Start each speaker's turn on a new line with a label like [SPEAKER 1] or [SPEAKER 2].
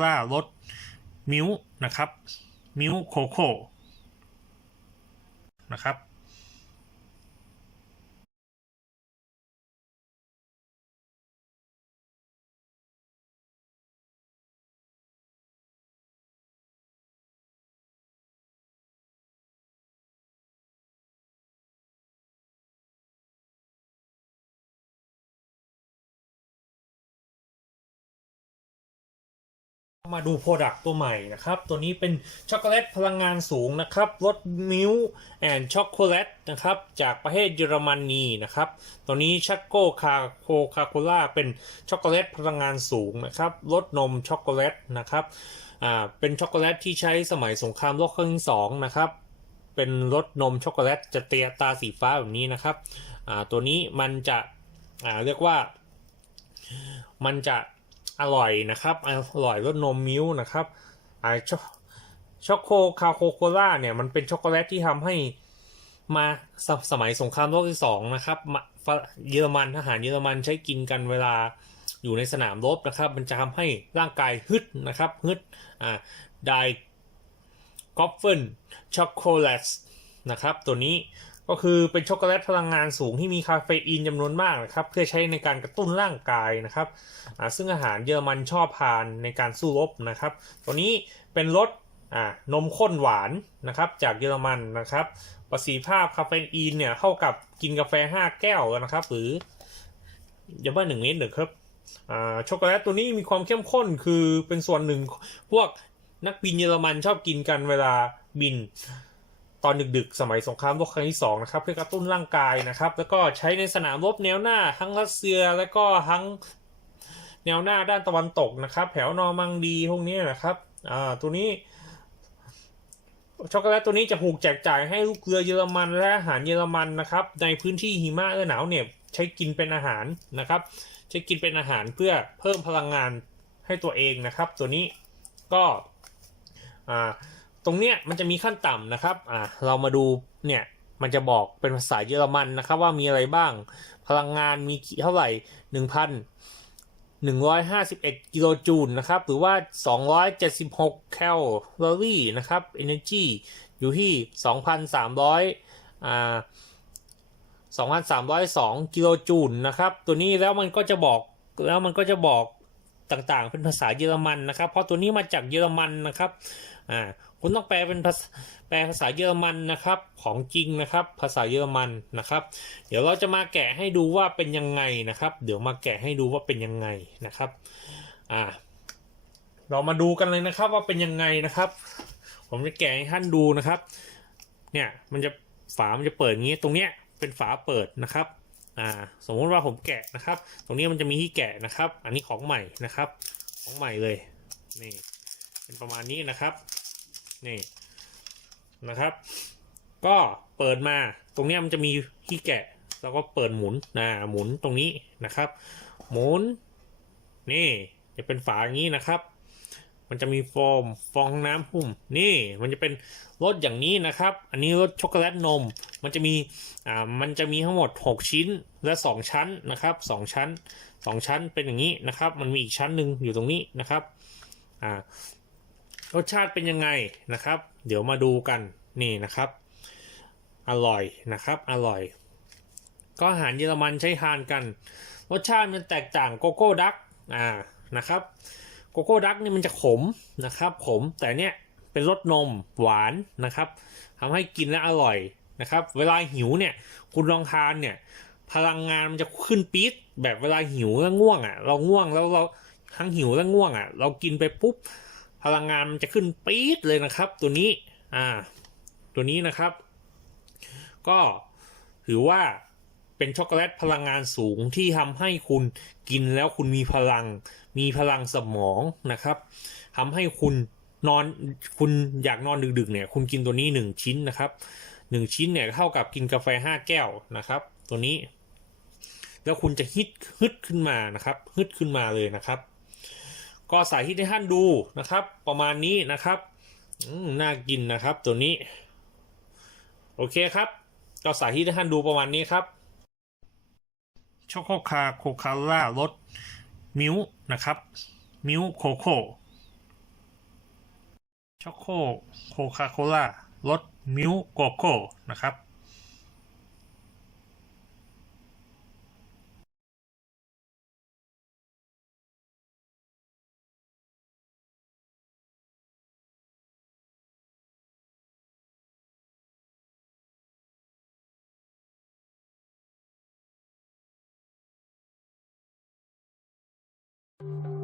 [SPEAKER 1] ล่ารสมิวนะครับ มิวโคโค่นะครับ มาดูโปรดักต์ตัวใหม่นะครับ ตัวนี้เป็นช็อกโกแลตพลังงานสูงนะครับรสมิลแอนช็อกโกแลตนะครับ จากประเทศเยอรมนีนะครับ ตัวนี้ชักโกคาโคคาโคล่าเป็นช็อกโกแลตพลังงานสูงนะครับรสนมช็อกโกแลตนะครับอ่าเป็นช็อกโกแลตที่ใช้สมัยสงครามโลกครั้งที่สองนะครับ เป็นรสนมช็อกโกแลตจะเตียตาสีฟ้าแบบนี้นะครับอ่าตัวนี้มันจะอ่าเรียกว่ามันจะ อร่อยนะครับ อร่อยรสนมมิลค์นะครับไอช็อกช็อกโกคาโคโคล่าเนี่ยมันเป็นช็อกโกแลตที่ทำให้มาสสมัยสงครามโลกที่สองนะครับเยอรมันทหารเยอรมันใช้กินกันเวลาอยู่ในสนามรบนะครับ มันจะทำให้ร่างกายฮึดนะครับฮึดอ่าไดกอฟเฟนช็อกโกแลตนะครับ ตัวนี้ ก็คือเป็นช็อกโกแลตพลังงานสูงที่มีคาเฟอีนจำนวนมากนะครับ เพื่อใช้ในการกระตุ้นร่างกายนะครับ ซึ่งอาหารเยอรมันชอบทานในการสู้รบนะครับ ตัวนี้เป็นรสนมข้นหวานนะครับ จากเยอรมันนะครับ ประสิทธิภาพคาเฟอีนเนี่ยเท่ากับกินกาแฟ 5 แก้วนะครับ หรืออย่าว่าหนึ่งเม็ดหนึ่งครับช็อกโกแลตตัวนี้มีความเข้มข้นคือเป็นส่วนหนึ่งพวกนักบินเยอรมันชอบกินกันเวลาบิน ตอนดึกๆ สมัยสงครามโลกครั้งที่สองนะครับเพื่อกระตุ้นร่างกายนะครับ แล้วก็ใช้ในสนามรบแนวหน้าทั้งรัสเซียแล้วก็ทั้งแนวหน้าด้านตะวันตกนะครับ แถวนอร์มังดีพวกนี้นะครับอ่าตัวนี้ช็อกโกแลตตัวนี้จะถูกแจกจ่ายให้ลูกเรือเยอรมันและอาหารเยอรมันนะครับ ในพื้นที่หิมะเออหนาวเนี่ยใช้กินเป็นอาหารนะครับ ใช้กินเป็นอาหารเพื่อเพิ่มพลังงานให้ตัวเองนะครับ ตัวนี้ก็อ่า ตรงเนี้ยมันจะมีขั้นต่ำนะครับ อ่า เรามาดูเนี่ยมันจะบอกเป็นภาษาเยอรมันนะครับ ว่ามีอะไรบ้าง พลังงานมีเท่าไหร่หนึ่งพันหนึ่งร้อยห้าสิบเอ็ดกิโลจูลนะครับ หรือว่าสองร้อยเจ็ดสิบหกแคลอรี่นะครับ energy อยู่ที่สองพันสามร้อยอ่าสองพันสามร้อยสองกิโลจูลนะครับ ตัวนี้แล้วมันก็จะบอกแล้วมันก็จะบอกต่างๆ เป็นภาษาเยอรมันนะครับ เพราะตัวนี้มาจากเยอรมันนะครับ อ่า คุณต้องแปลเป็นภาษาแปลภาษาเยอรมันนะครับ ของจริงนะครับ ภาษาเยอรมันนะครับ เดี๋ยวเราจะมาแกะให้ดูว่าเป็นยังไงนะครับ เดี๋ยวมาแกะให้ดูว่าเป็นยังไงนะครับ อ่า เรามาดูกันเลยนะครับว่าเป็นยังไงนะครับ ผมจะแกะให้ท่านดูนะครับ เนี่ยมันจะฝา มันจะเปิดงี้ตรงเนี้ยเป็นฝาเปิดนะครับ อ่า สมมติว่าผมแกะนะครับ ตรงนี้มันจะมีที่แกะนะครับ อันนี้ของใหม่นะครับ ของใหม่เลย นี่ เป็นประมาณนี้นะครับ นี่นะครับ ก็เปิดมาตรงนี้มันจะมีที่แกะ แล้วก็เปิดหมุนนะหมุนตรงนี้นะครับ หมุน นี่ จะเป็นฝาอย่างนี้นะครับ มันจะมีโฟมฟองน้ำหุ้ม นี่มันจะเป็นรสอย่างนี้นะครับ อันนี้รสช็อกโกแลตนม มันจะมีอ่ามันจะมีทั้งหมด 6 ชิ้นและ 2 ชั้นนะครับ2ชั้น 2 ชั้นเป็นอย่างนี้นะครับ มันมีอีกชั้นหนึ่งอยู่ตรงนี้นะครับอ่า รสชาติเป็นยังไงนะครับ เดี๋ยวมาดูกันนี่นะครับ อร่อยนะครับ อร่อย ก็อาหารเยอรมันใช้ทานกัน รสชาติมันแตกต่างโกโก้ดักอ่านะครับโกโก้ดักนี่มันจะขมนะครับขมแต่เนี้ยเป็นรสนมหวานนะครับทำให้กินแล้วอร่อยนะครับ เวลาหิวเนี่ยคุณลองทานเนี่ยพลังงานมันจะขึ้นปี๊ดแบบเวลาหิวแล้วง่วงอะ เราง่วงแล้วเราทั้งหิวแล้วง่วงอะ เรากินไปปุ๊บ พลังงานมันจะขึ้นปี๊ดเลยนะครับ ตัวนี้อ่าตัวนี้นะครับ ก็ถือว่าเป็นช็อกโกแลตพลังงานสูงที่ทำให้คุณกินแล้วคุณมีพลัง มีพลังสมองนะครับทำให้คุณนอนคุณอยากนอนดึกๆเนี่ย คุณกินตัวนี้หนึ่งชิ้นนะครับหนึ่งชิ้นเนี่ยเท่ากับกินกาแฟห้าแก้วนะครับ ตัวนี้ แล้วคุณจะฮิตฮึดขึ้นมานะครับฮึดขึ้นมาเลยนะครับ ก็สาธิตให้ท่านดูนะครับ ประมาณนี้นะครับน่ากินนะครับตัวนี้ โอเคครับ ก็สาธิตให้ท่านดูประมาณนี้ครับช็อกโกคาโคคาล่ารสมิวนะครับ มิวโคโค่ช็อกโกโคคาโคล่ารสมิลโกโก้นะครับ
[SPEAKER 2] Thank you.